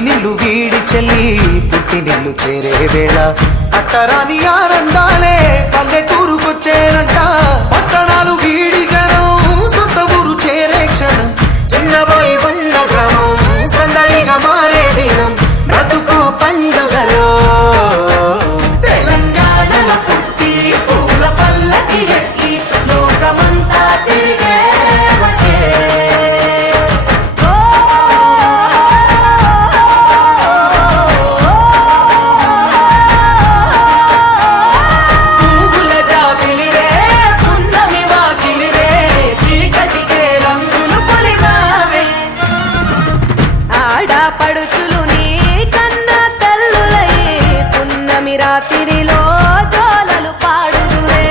మెట్టినిల్లు వీడి చెల్లి పుట్టినిల్లు చేరే వేళ అట్టరాని ఆనందాలే పల్లెటూరుకొచ్చేనంట. పట్టణాలు వీడి జనం సొంత ఊరు చేరే క్షణం చిన్నబోయి బండ గ్రామం సందడిగా మారే దినం బ్రతుకు పండుగలో తెలంగాణల పుట్టి పూల పల్లకి ఎక్కి లోకమంతా తిరిగే పడుచులు నీ కన్నా తల్లులయ్యే పున్నమి రాత్రిలో జోలలు పాడుదురే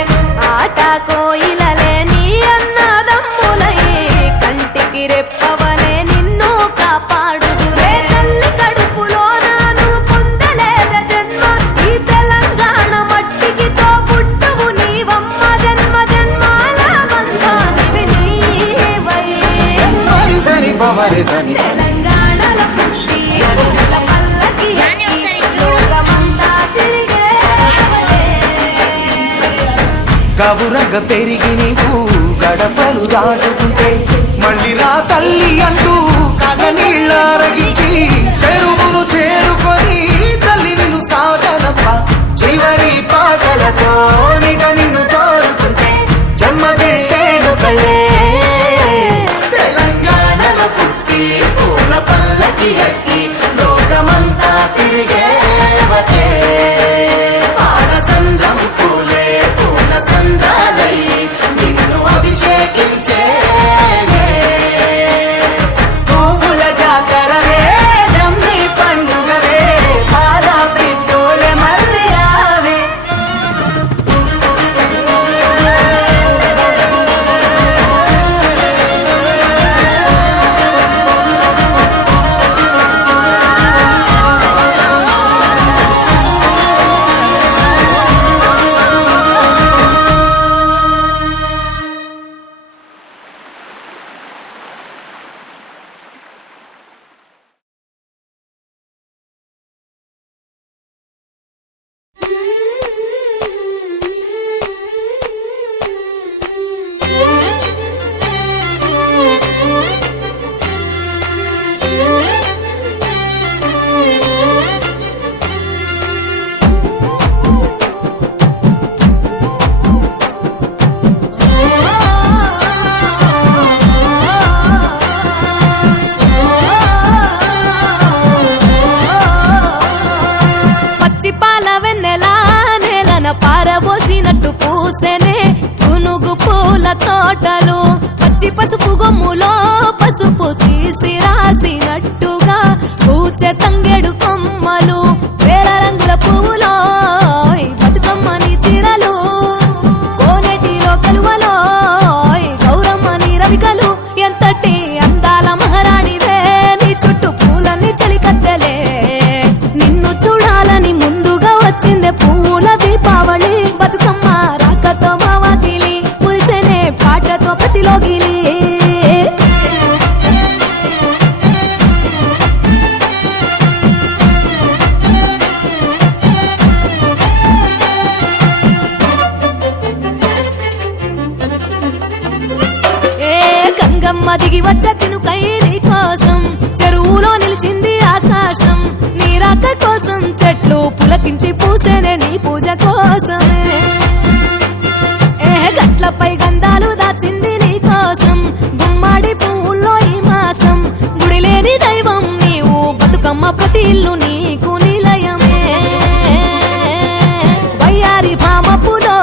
ఆట కోయిలలే నీ అన్నదమ్ములయ్యే కంటికి రెప్పవలే నిన్ను కాపాడుదురే తల్లి కడుపులో నాను పొందలేద జన్మ ఈ తెలంగాణ మట్టికి తో పుట్టవు నీవమ్మ జన్మ జన్మాల బంధానివి నీవై మరిసని పమరిసని గవురంగ పెరిగి నీవు గడపలు దాటుకుంటే మళ్ళీ రా తల్లి అంటూ కన్నీళ్ళ రగించి చెరువును చేరుకొని తల్లి నిన్ను సాగనప్ప చివరి పాటలతో నిట నిన్ను తోరుకుంటే జన్మదేను కళ్ళే తెలంగాణలో పుట్టి పూల పల్లకి ఎక్కి లోకమంతా తిరిగే పాలసంద్రం పూలే పూల సంద్రాలై నిన్ను అభిషేకించే పువ్వుల జాతరవే జమ్మి పండుగవే పాల పిట్టోలే మళ్ళీ రావే పారబోసినట్టు పూసెనే గునుగు పూల తోటలు పచ్చి పసుపు గొమ్ములో పసుపు తీసి రాసినట్టుగా పూచె తంగెడు కొమ్మలు వేల రంగుల పువ్వులో బతుకమ్మని చీరలు కోనేటిలో కలువలో గౌరమ్మని రవికలు ఎంతటి అందాల మహారాణివే నీ చుట్టూ పూలన్నీ చలికత్తెలే నిన్ను చూడాలని ముందుగా వచ్చిందే పువ్వుల దీపావళి బతుకమ్మ రాకతో మావాకిలి మురిసెనే పాటతో ప్రతిలోగిలి గంగమ్మ దిగి వచ్చ చినుకై నీ కోసం చెరువులో నిలిచింది ఆకాశం నీ రాక కోసం చెట్లు పులకించి పూసేనే నీ పూజ కోసమే గట్లపై గంధాలు దాచింది నీ కోసం గుమ్మాడి పువ్వుల్లో ఈ మాసం గుడి లేని దైవం నీవు బతుకమ్మ ప్రతి ఇల్లు నీకు నిలయమే వయ్యారి భామపులో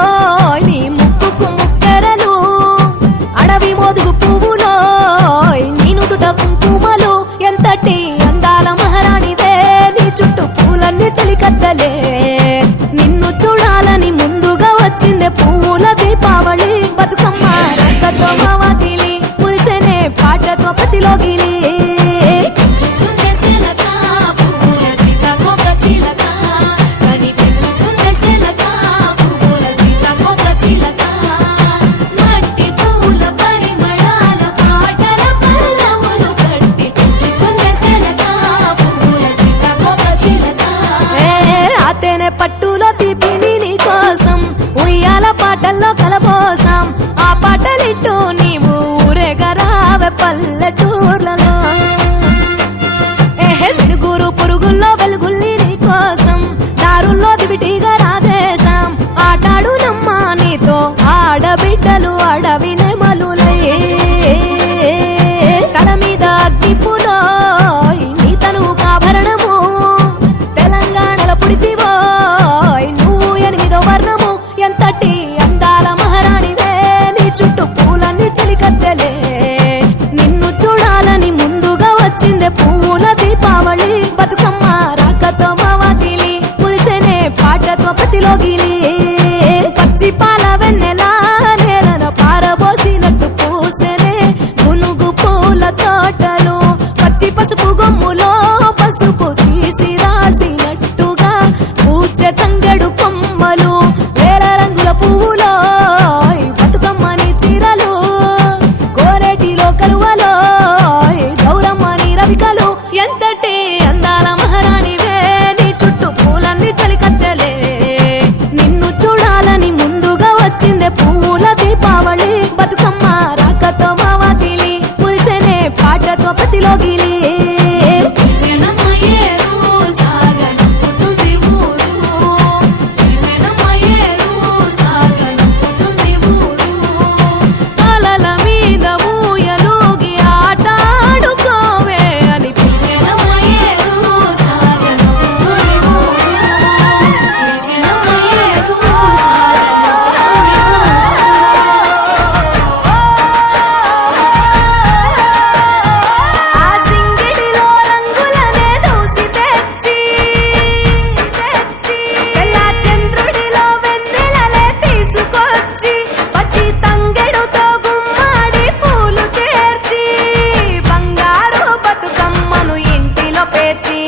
నీ ముక్కుకు ముక్కెరలు అడవి మోదుగు పువ్వులో నీ నుదుట కుంకుమలు ఎంతటి అందాల మహారాణివే నీ చుట్టూ పూలన్నీ చలికత్తలే నిన్ను చూడాలని ముందుగా వచ్చిందే పువ్వుల దీపావళి బతుకమ్మ రాకతో మావాకిలి మురిసెనే పాటతో ప్రతిలోగిలి పూల తేనె పట్టులో తీపిని నీ కోసం ఉయ్యాల పాటల్లో కలబోసాం ఆ పాటలిట్టు నీవు ఊరేగరావే పల్లెటూర్లలో ఏహే మినుగురు పురుగుల్లో వెలుగుల్ని నీ కోసం దారుల్లో దివిటీగా రాజేశాం ఆటాడు నమ్మా నీతో ఆడబిడ్డలు అడవి నెమలులే తల మీద అగ్గిపులో నీ తనువు కాభరణము తెలంగాణలో పుడితివో నువ్వు 8వ వర్ణము ఎంతటి అందాల మహారాణివే నీ చుట్టూ పూలన్నీ చెలికత్తెలే నిన్ను చూడాలని ముందుగా వచ్చిందే పువ్వుల దీపావళి బతుకమ్మ రాకతో మావాతిలి మురిసెనే పాటతో ప్రతిలోగిలి పచ్చి పాల వెన్నెలా నేలను పారబోసినట్టు పూసెనే గునుగు పూల తోటలు పచ్చి పసుపు గొమ్ములో పసుపు తీసి రాసినట్టుగా పూచె తంగెడు కొమ్మలు వేల రంగుల పువ్వులో బతుకమ్మని చీరలు కోరేటిలో కలువలో గౌరమ్మని రవికలు ఎంతటి అందాల మహారాణివే నీ చుట్టూ పూలన్నీ చలికత్తెలే నిన్ను చూడాలని ముందుగా వచ్చిందే పువ్వుల దీపావళి బతుకమ్మ రాకతో మావాతిలి మురిసెనే పాటతో ప్రతిలోగిలి అలల మీద ఊయలూగి ఆటాడుకోవే అని ఆ సింగిడిలో రంగులనే దూసి తెచ్చి తెల్ల చంద్రుడిలో వెన్నెలలే తీసుకొచ్చి పచ్చి తంగెడుతో గుమ్మాడి పూలు చేర్చి బంగారు బతుకమ్మను ఇంటిలో పేర్చి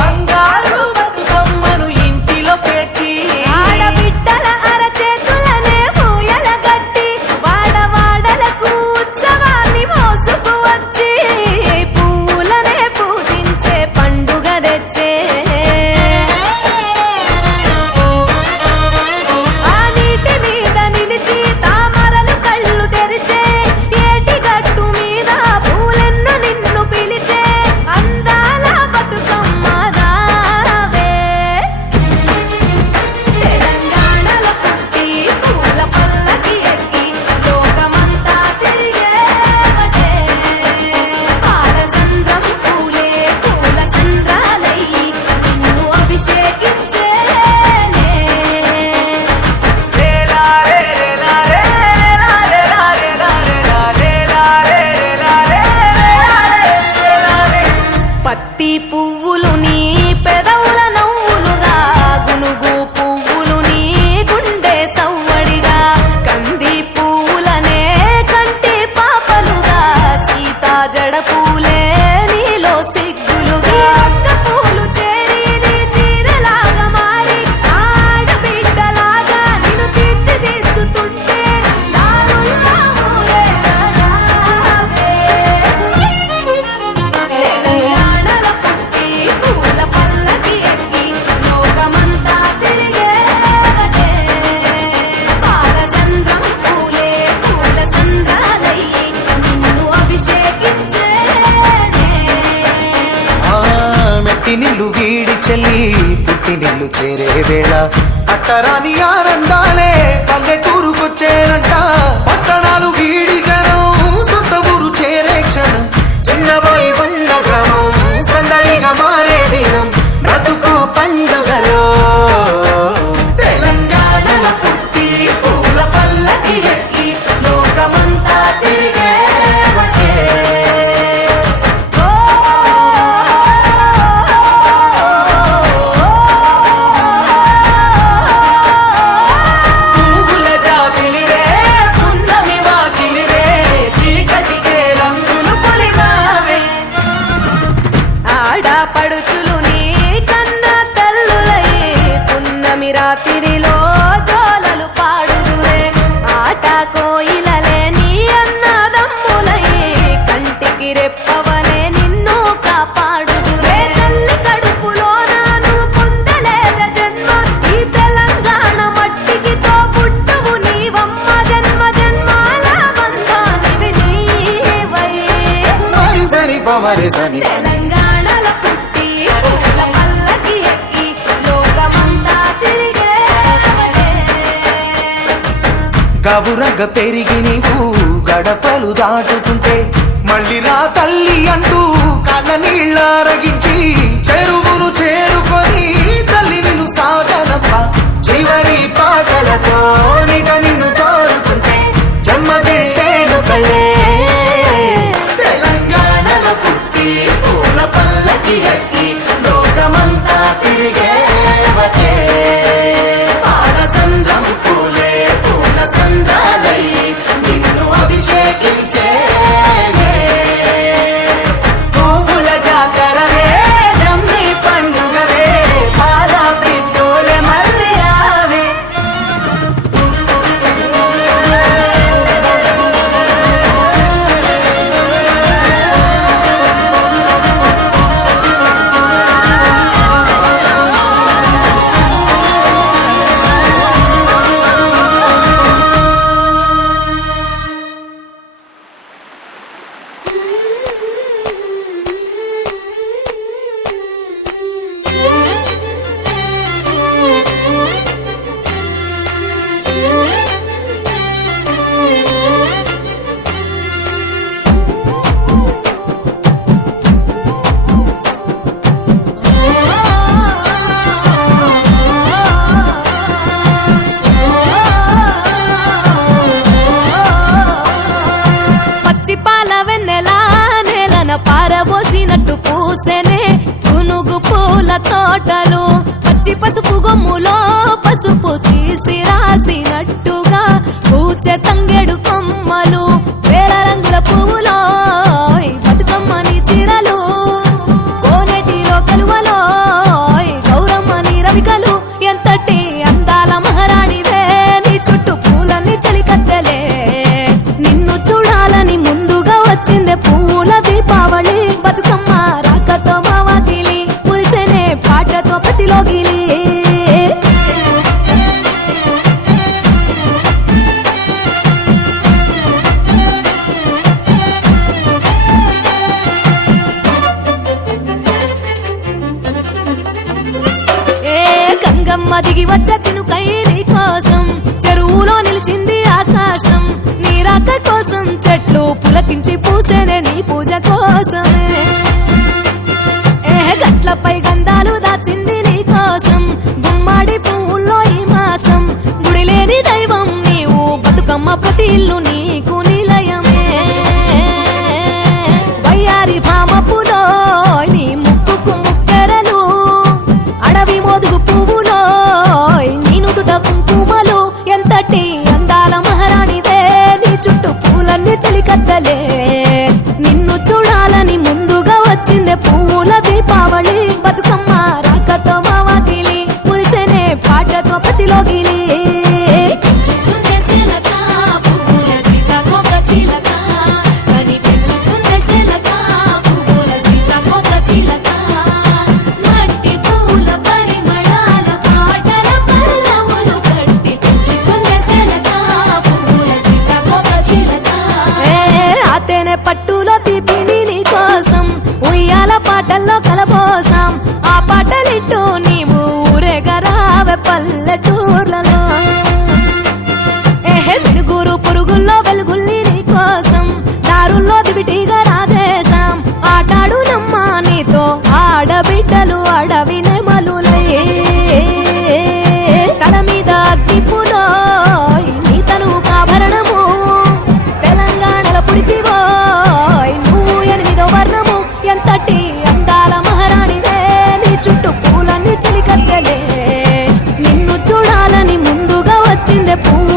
బంగారు బతుకమ్మను ఇంటిలో పేర్చి ఆడబిడ్డల అరచేతులనే పూయల గట్టి వాడవాడలకు ఉత్సవాన్ని మోసుకు వచ్చి పువ్వులనే పూజించే పండుగ తెచ్చే ఆ నీటి మీద నిలిచి తామరలు కళ్ళు తెరిచే ఏటి గట్టు మీద పూలెన్ను నిన్ను పిలిచే అందాల బతుకమ్మ రావే తెలంగాణలో పుట్టి పూల పల్లకి ఎక్కి లోకమంతా తిరిగేవటే పాలసంద్రం పూలే పూల సంద్రాలయ్యి నిన్ను అభిషేకించేనే రేలారే రేలారే రేలారే రేలారే రేలారే రేలారే పత్తి పువ్వులు నీ పెదవుల నవ్వులుగా గునుగు పువ్వులు నీ గుండె సవ్వడిగా కంది పువ్వులనే కంటి పాపలుగా సీతా జడ పూలే నీలో సిగ్గులుగా ఒక్క పూలు చేరి నీ చీరలాగా మారి ఆడబిడ్డలాగా నిన్ను తీర్చిదిద్దుతుంటే దారుల్లో ఊరేగరావే తెలంగాణలో పుట్టి పూల పల్లకి ఎక్కి లోకమంతా తిరిగేవటే పాలసంద్రం పూలే పూల సంద్రాలయ్యి నిన్ను అభిషేకించేనే ఆ మెట్టి నిల్లు వీడి చెల్లి పుట్టి నిల్లు చేరే వేళ అట్టరాని ఆనందాలే పల్లెటూరుకొచ్చేనంట పట్టణాలు వీడి జనం సొంత ఊరు చేరే క్షణం చిన్నబోయి ఉన్న గ్రామం సందడిగా మారే దినం బ్రతుకు పండుగలో తెలంగాణలో పుట్టి పూల పల్లకి ఎక్కి లోకమంతా తిరిగేవటే ఓ పువ్వుల జాబిలివే పున్నమి వాకిలివే చీకటికే రంగులు పొలిమావే మరే సని తెలంగాణలో పుట్టి పూల పల్లకి ఎక్కి లోకమంతా తిరిగేవటే. గవురగ పెరిగి నీవు గడపలు దాటుతుంటే మళ్ళీ రా తల్లి అంటూ కళ్ళ నీళ్ళారగించి చెరువును చేరుకొని తల్లి నిన్ను సాగనప్ప చివరి పాటలతో నిట నిన్ను తోరుకుంటే జన్మదిట్టేను కళ్ళే. తెలంగాణలో పుట్టి పూల పల్లకి ఎక్కి లోకమంతా తిరిగేవటే. పాలసంద్రం పూలే పూల సంద్రాలై నిన్ను అభిషేకించే పువ్వుల జాతరవే జమ్మి పండుగవే పాల పిట్టోలే మళ్ళీ రావే. పచ్చి పాల వెన్నెలా నేలన పారబోసినట్టు పూసెనే గునుగు పూల తోటలు. పచ్చి పసుపు గొమ్ములో పసుపు తీసి రాసినట్టుగా పూచె తంగెడు కొమ్మలు. వేల రంగుల పువ్వులో బతుకమ్మని చీరలు, కోనెటిలో కలువలో గౌరమ్మని రవికలు. ఎంతటి అందాల మహారాణివే నీ చుట్టూ పూలన్నీ చలికత్తెలే. నిన్ను చూడాలని ముందుగా వచ్చిందే పూల దీపావళి. బతుకమ్మ రాకతో మావాకిలి మురిసెనే పాటతో ప్రతిలోగిలి. ఏ గంగమ్మ దిగి వచ్చ చినుకై నీ కోసం చెరువులో నిలిచింది ఆకాశం. నీ రాక కోసం చెట్లు పులకించి పూసేనే నీ పూజ కోసమే. ఏ గట్లపై గంధాలు దాచింది నీ కోసం గుమ్మాడి పువ్వుల్లో ఈ మాసం. గుడి లేని దైవం నీవు బతుకమ్మ ప్రతి ఇల్లు నీకు నిలయమే. వయ్యారి భామపులో నీ ముక్కుకు ముక్కెరలు, అడవి మోదుగు పువ్వులో నీ నుదుట కుంకుమలు. ఎంతటి అందాల మహారాణివే నీ చుట్టూ పూలన్నీ చలికత్తలే. నిన్ను చూడాలని ముందుగా వచ్చిందే పూల దీపావళి. బతుకమ్మ రాకతో మావాకిలి మురిసెనే పాటతో ప్రతిలోగిలి. పట్టులో తీపిని నీ కోసం ఉయ్యాల పాటల్లో కలపోసాం. ఆ పాటలిట్టు నీవు ఊరేగరావే పల్లెటూర్లలో. మినుగురు పురుగుల్లో వెలుగుల్ని నీ కోసం దారుల్లో దివిటీగా రాజేశాం. ఆటాడు నమ్మా నీతో ఆడబిడ్డలు అడవి నెమలులై. తల మీద అగ్గిపులో నీ తను ఆభరణము. తెలంగాణలో పుడితివో నువ్వు 8వ వర్ణము. ఎంతటి అందాల మహారాణివే నీ చుట్టూ పూలన్నీ చలికత్తెలే. నిన్ను చూడాలని ముందుగా వచ్చిందే పువ్వు